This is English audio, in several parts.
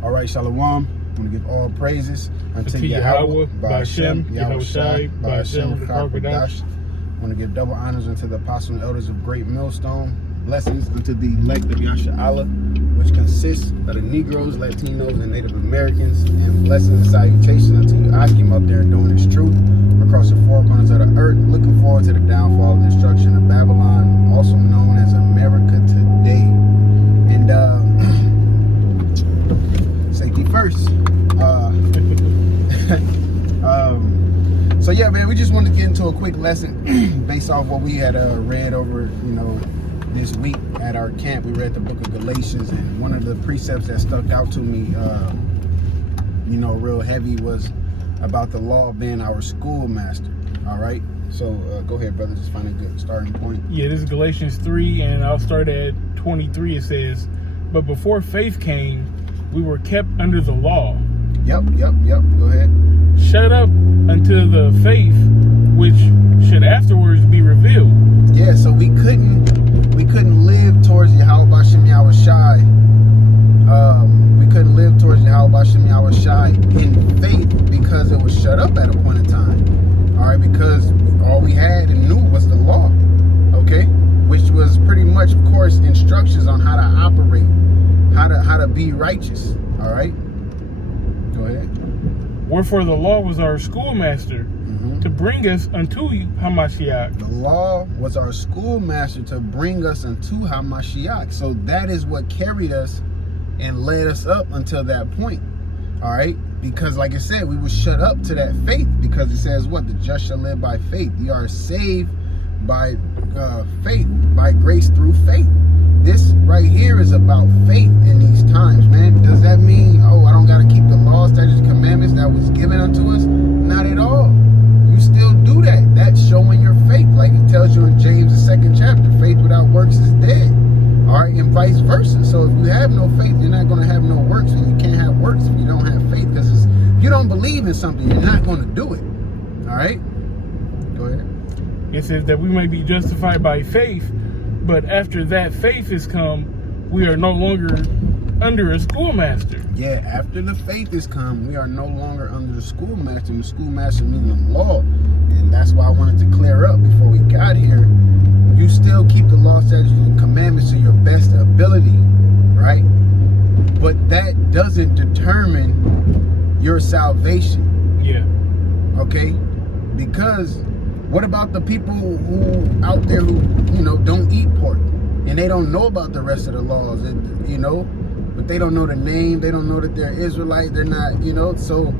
All right, Shalom. I want to give all praises unto YAHAWAH, BAHASHAM, YAHAWASHI, BAHASHAM, QADASH. I want to give double honors unto the apostles and elders of Great Millstone. Blessings unto the elect of YAHAWAH, which consists of the Negroes, Latinos, and Native Americans. And blessings and salutations unto you, Akim, up there doing his truth across the four corners of the earth. Looking forward to the downfall and destruction of Babylon, also known as America today. And safety first. So yeah, man, we just wanted to get into a quick lesson based off what we had read over, this week at our camp. We read the book of Galatians, and one of the precepts that stuck out to me, real heavy was about the law being our schoolmaster. All right, so go ahead, brother. Just find a good starting point. Yeah, this is Galatians 3, and I'll start at 23. It says, "But before faith came, we were kept under the law." Yep. Go ahead. Shut up until the faith which should afterwards be revealed. Yeah, so we couldn't live towards YAHAWASHI. We couldn't live towards YAHAWASHI in faith because it was shut up at a point in time. All right, because all we had and knew was the law, okay, which was pretty much, of course, instructions on how to operate, how to be righteous. All right, go ahead. Wherefore the law was our schoolmaster to bring us unto Hamashiach. The law was our schoolmaster to bring us unto Hamashiach. So that is what carried us and led us up until that point. All right, because like I said, we were shut up to that faith, because it says what? The just shall live by faith. You are saved by faith, by grace through faith. This right here is about faith in these times, man. Does that mean, oh, I don't got to keep the law, statutes, and commandments that was given unto us? Not at all. You still do that. That's showing your faith. Like it tells you in James, the 2nd chapter, faith without works is dead. All right, and vice versa. So if you have no faith, you're not going to have no works, and you can't have works if you don't have faith, because if you don't believe in something, you're not going to do it. All right? Go ahead. It says that we may be justified by faith, but after that faith is come, we are no longer under a schoolmaster. Yeah, after the faith is come, we are no longer under the schoolmaster. And the schoolmaster meaning the law. And that's why I wanted to clear up before we got here. You still keep the law, statutes, and commandments to your best ability, right? But that doesn't determine your salvation. Yeah. Okay? Because what about the people who out there who, don't eat pork, and they don't know about the rest of the laws, but they don't know the name, they don't know that they're Israelite, they're not, so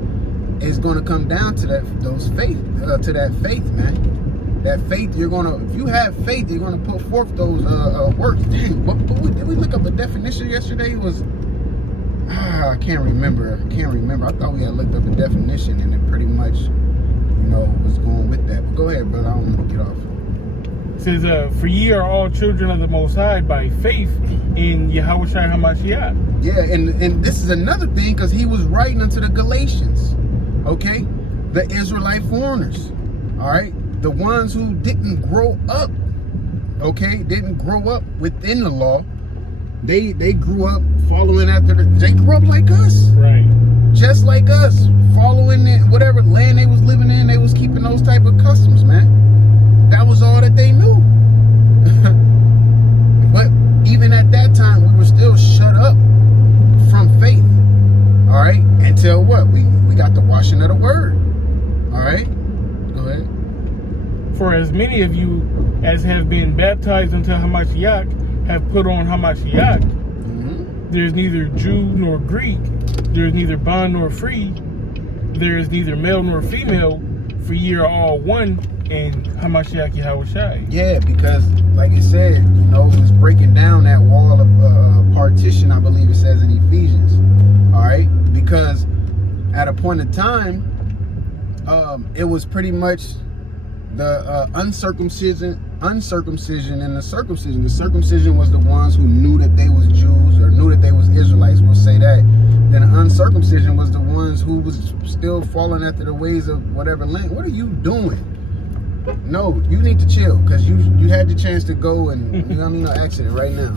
it's going to come down to that faith, man. That faith, if you have faith, you're going to put forth those works. Dang, did we look up a definition yesterday? It was, I can't remember. I thought we had looked up a definition, and it pretty much, was going with that. But go ahead, brother. I don't want to get off. It says, for ye are all children of the Most High by faith in Yahawashi Hamashiach. Yeah, and this is another thing, because he was writing unto the Galatians, okay? The Israelite foreigners, all right? The ones who didn't grow up, okay? Didn't grow up within the law. They grew up following after they grew up like us. Right. Just like us, following whatever land they was living in, they was keeping those type of customs, man. That was all that they knew. But even at that time, we were still shut up from faith. All right? Until what? We got the washing of the word. All right? Go ahead. For as many of you as have been baptized into Hamashiach have put on Hamashiach. There is neither Jew nor Greek, there is neither bond nor free, there is neither male nor female, for ye are all one in Hamashiach Yahawashi. Yeah, because like it said, it was breaking down that wall of partition, I believe it says in Ephesians. All right, because at a point in time, it was pretty much the uncircumcision and the circumcision. The circumcision was the ones who knew that they was Jews or knew that they was Israelites, we'll say that. Then the uncircumcision was the ones who was still falling after the ways of whatever land. What are you doing? No, you need to chill, because you had the chance to go and, no accident right now.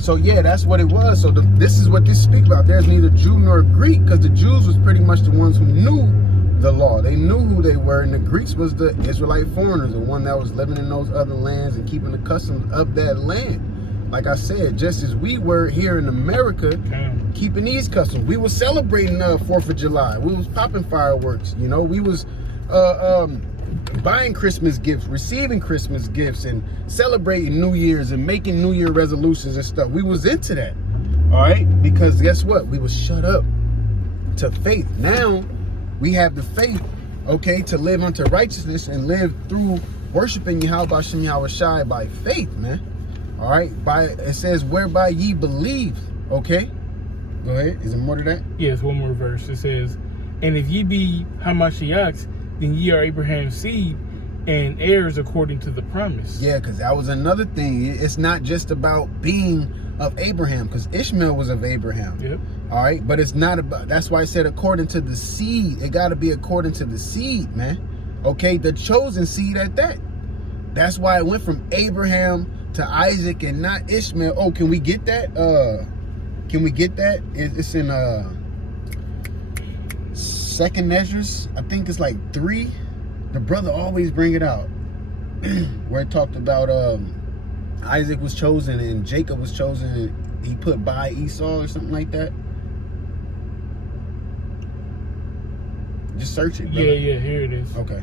So yeah, that's what it was. So this is what this speaks about. There's neither Jew nor Greek, because the Jews was pretty much the ones who knew the law. They knew who they were, and the Greeks was the Israelite foreigners, the one that was living in those other lands and keeping the customs of that land. Like I said, just as we were here in America, keeping these customs. We was celebrating 4th of July. We was popping fireworks. You know, we was buying Christmas gifts, receiving Christmas gifts, and celebrating New Year's and making New Year resolutions and stuff. We was into that, all right? Because guess what? We was shut up to faith. Now we have the faith, okay, to live unto righteousness and live through worshiping YAHAWASHI, YAHAWASHI by faith, man. All right, it says whereby ye believe. Okay, go ahead. Is there more to that? Yes, one more verse. It says, and if ye be Hamashiachs, then ye are Abraham's seed and heirs according to the promise. Yeah, because that was another thing. It's not just about being of Abraham, because Ishmael was of Abraham. Yep. All right, but it's not about. That's why I said according to the seed. It got to be according to the seed, man. Okay, the chosen seed at that. That's why it went from Abraham to Isaac and not Ishmael. Oh, can we get that? Can we get that? It's in 2nd Ezra's. I think it's like 3. The brother always bring it out where it talked about Isaac was chosen and Jacob was chosen, and he put by Esau or something like that. Just search it, brother. Yeah, here it is. Okay.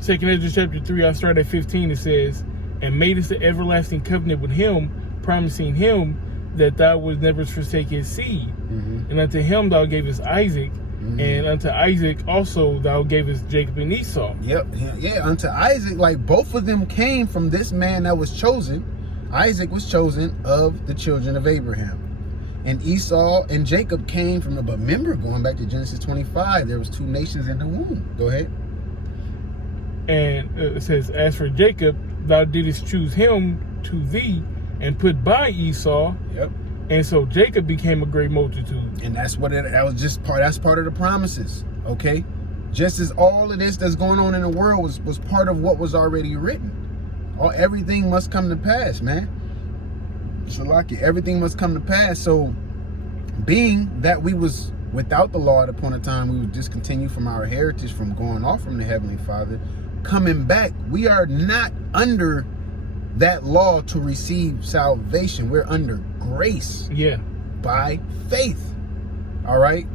2nd Ezra chapter 3, I start at 15. It says, and made us an everlasting covenant with him, promising him that thou would never forsake his seed. And unto him thou gavest Isaac, and unto Isaac also thou gavest Jacob and Esau. Yep. Yeah, unto Isaac, like both of them came from this man that was chosen. Isaac was chosen of the children of Abraham. And Esau and Jacob came from the, but remember, going back to Genesis 25, there was 2 nations in the womb. Go ahead. And it says, as for Jacob, thou didst choose him to thee and put by Esau. Yep. And so Jacob became a great multitude. And that's what that was just part. That's part of the promises. Okay. Just as all of this that's going on in the world was part of what was already written. Everything must come to pass, man. Shalaki, everything must come to pass. So being that we was without the law at a point in time, we would discontinue from our heritage, from going off from the Heavenly Father, coming back, we are not under that law to receive salvation. We're under grace. Yeah. By faith. All right.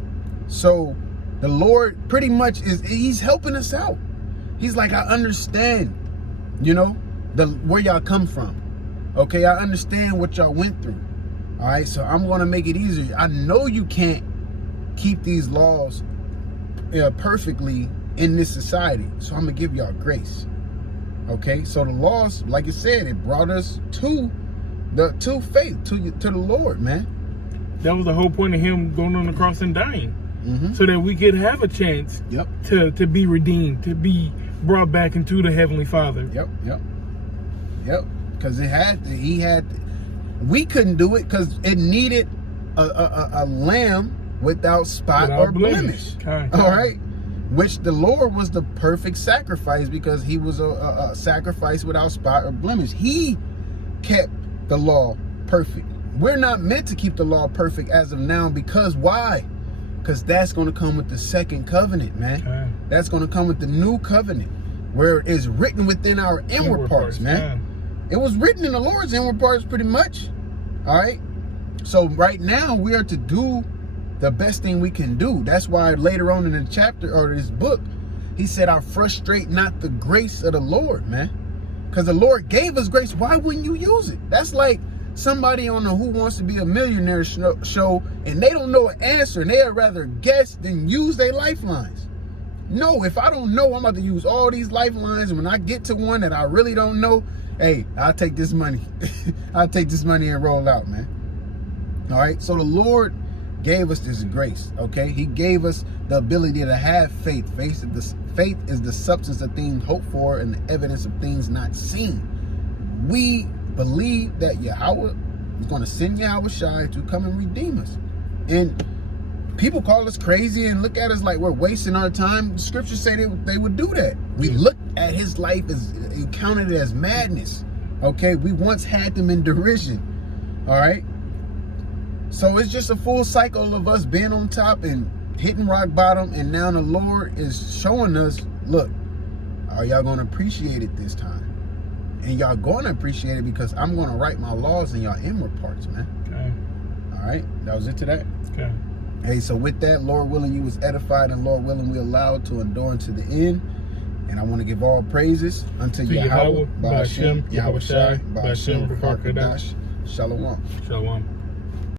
So the Lord pretty much he's helping us out. He's like, I understand, you know, where y'all come from. Okay, I understand what y'all went through. All right, so I'm going to make it easier. I know you can't keep these laws perfectly in this society, so I'm going to give y'all grace. Okay, so the laws, like I said, it brought us to faith, to the Lord, man. That was the whole point of him going on the cross and dying, so that we could have a chance to be redeemed, to be brought back into the Heavenly Father. Yep. Because we couldn't do it because it needed a lamb without spot or blemish. All right. Which the Lord was the perfect sacrifice, because he was a sacrifice without spot or blemish. He kept the law perfect. We're not meant to keep the law perfect as of now, because why? Because that's going to come with the 2nd covenant, man. That's going to come with the new covenant, where it is written within our inward parts, man. It was written in the Lord's inward parts pretty much. All right. So right now we are to do the best thing we can do. That's why later on in the chapter or this book, he said, I frustrate not the grace of the Lord, man. Because the Lord gave us grace. Why wouldn't you use it? That's like somebody on the Who Wants to Be a Millionaire show, and they don't know an answer, and they'd rather guess than use their lifelines. No, if I don't know, I'm about to use all these lifelines, and when I get to one that I really don't know, hey, I'll take this money. I'll take this money and roll out, man. All right. So the Lord gave us this grace. Okay. He gave us the ability to have faith. Faith is the substance of things hoped for and the evidence of things not seen. We believe that Yahweh is going to send YAHAWASHI to come and redeem us. And people call us crazy and look at us like we're wasting our time. The scriptures say they would do that. We look at his life is counted as madness. Okay, we once had them in derision. All right, so it's just a full cycle of us being on top and hitting rock bottom, and now the Lord is showing us, look, are y'all gonna appreciate it this time? And y'all gonna appreciate it because I'm gonna write my laws in y'all inward parts, man. Okay. All right, that was it today. Okay. Hey, so with that, Lord willing, you was edified, and Lord willing, we allowed to endure unto the end. And I want to give all praises unto Yahawah, BAHASHAM, YAHAWASHI, BAHASHAM, QADASH. Shalom. Shalom.